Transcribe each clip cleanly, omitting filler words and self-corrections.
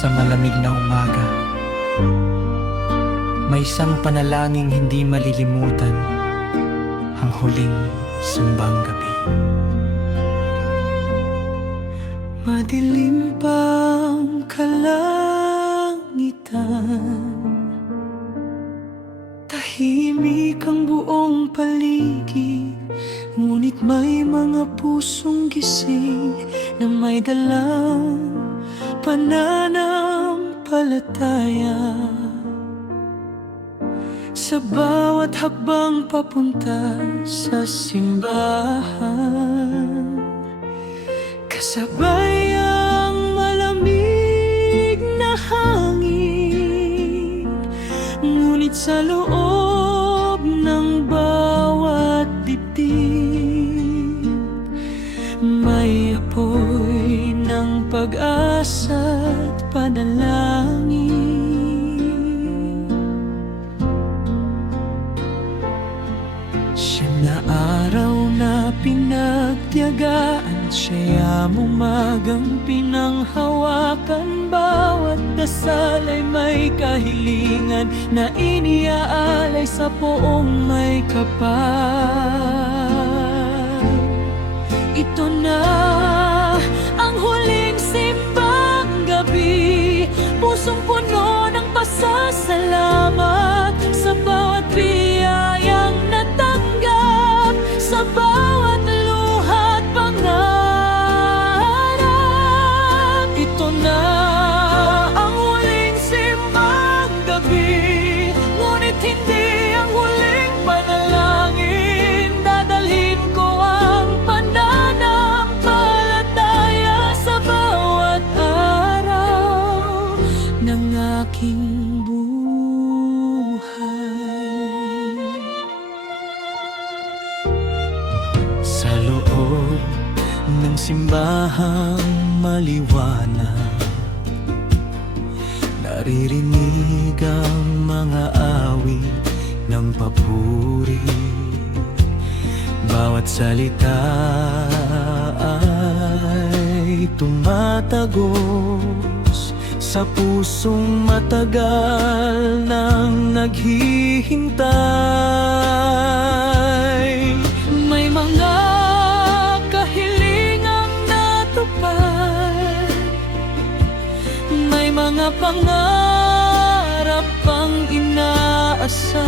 sa malamig na umaga. May isang panalangin hindi malilimutan, ang huling simbang gabi. Madilim pang kalangitan, tahimik ang buong paligid, ngunit may mga pusong gising na may dalang pananampalataya. Sa bawat hakbang papunta sa simbahan, kasabay ang malamig na hangin, ngunit sa loob ng bawat dibdib may apoy ng pag-asa't panalangin. Siyam na araw na pinagtiyagaan, siya'y umagang pinanghawakan. Bawat dasal ay may kahilingan na iniaalay sa poong may kapal. Ito na ang huling simbang gabi, pusong puno ng pasasalamat sa bawat biyayang natanggap, sa bawat luha't pangarap. Ito na ang huling simbang gabi, ngunit hindi ang huling panalangin. Dadalhin ko ang pananampalataya sa bawat araw ng aking buhay. Sa loob ng simbahang maliwanag, naririnig ang mga awit ng papuri. Bawat salita ay tumatagos sa pusong matagal nang naghihintay. May mga kahilingang natupad, may mga pangarap pang inaasam,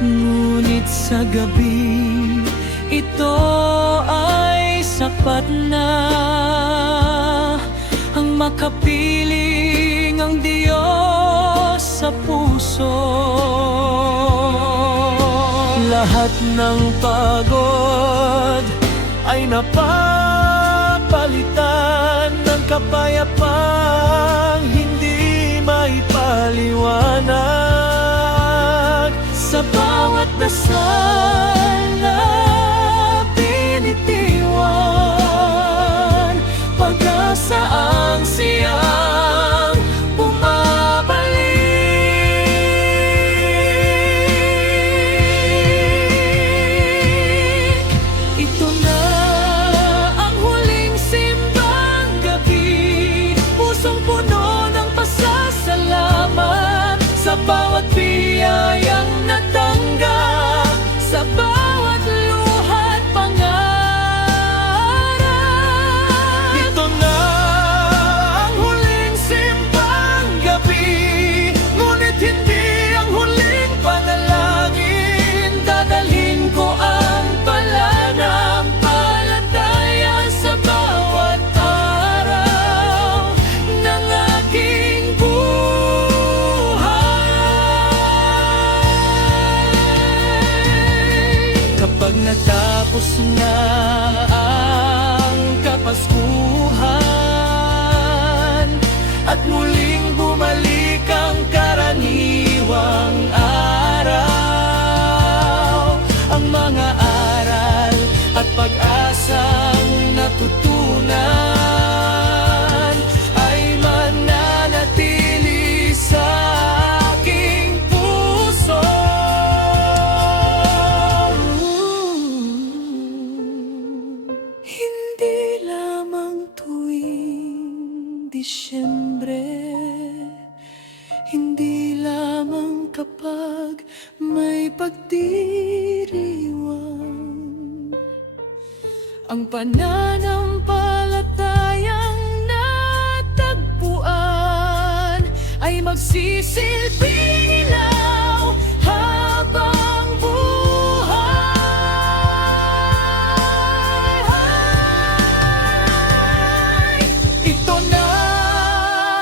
ngunit sa gabi ito ay sapat na. Ang makapiling ang Diyos sa puso, lahat ng pagod ay napapalitan ng kapayapang hindi maipaliwanag. Sa bawat dasal na binitiwan, pag-asa ang siyang bumabalik. Ito na ang huling simbang gabi, pusong puno ng pasasalamat sa bawat biyayang natanggap, sa bawat luha't pangarap. Ito na ang huling simbang gabi, ngunit hindi ang huling panalangin. Dadalhin ko ang pananampalataya sa bawat araw ng aking buhay. Kapag natapos na ang Kapaskuhan at muling bumalik ang karaniwang araw, ang mga aral at pag-asang natutunan ay mananatili sa aking puso. Hindi lamang tuwing Disyembre, hindi lamang kapag may pagdiriwang. Ang pananampalatayang natagpuan ay magsisilbing ilaw habang buhay. Ito na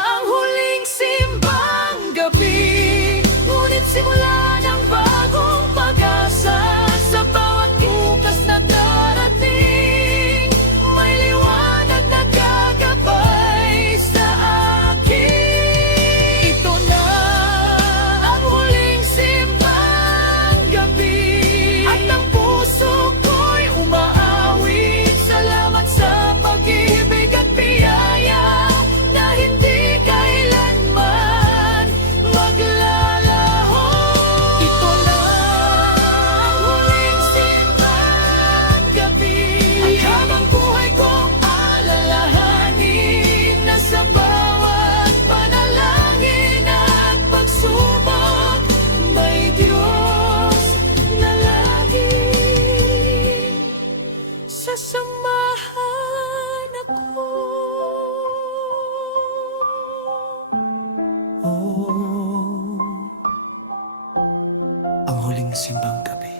ang huling simbang gabi, ngunit simula ng bagong pag-asa. Sa bawat bukas na darating, may liwanag na gagabay sa akin. Ito na ang huling simbang gabi, at ang puso ko'y umaawit. Salamat sa pag-ibig at biyaya na hindi kailanman maglalaho. Ito na ang huling simbang gabi, at habang buhay kong alalahanin na sa bawat panalangin at pagsubok, may Diyos na laging sasamahan ako. Oh, ang huling simbang gabi,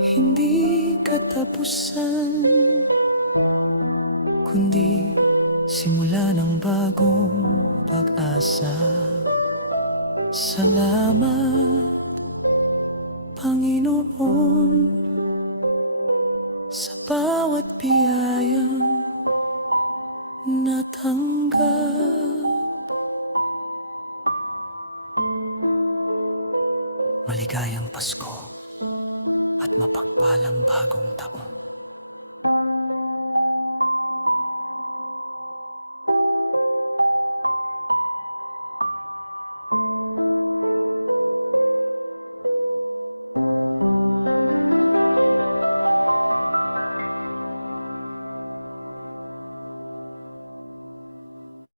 hindi katapusan, kundi simula ng bagong pag-asa. Salamat, Panginoon, sa bawat biyayang natanggap. Maligayang Pasko at mapagpalang bagong taon.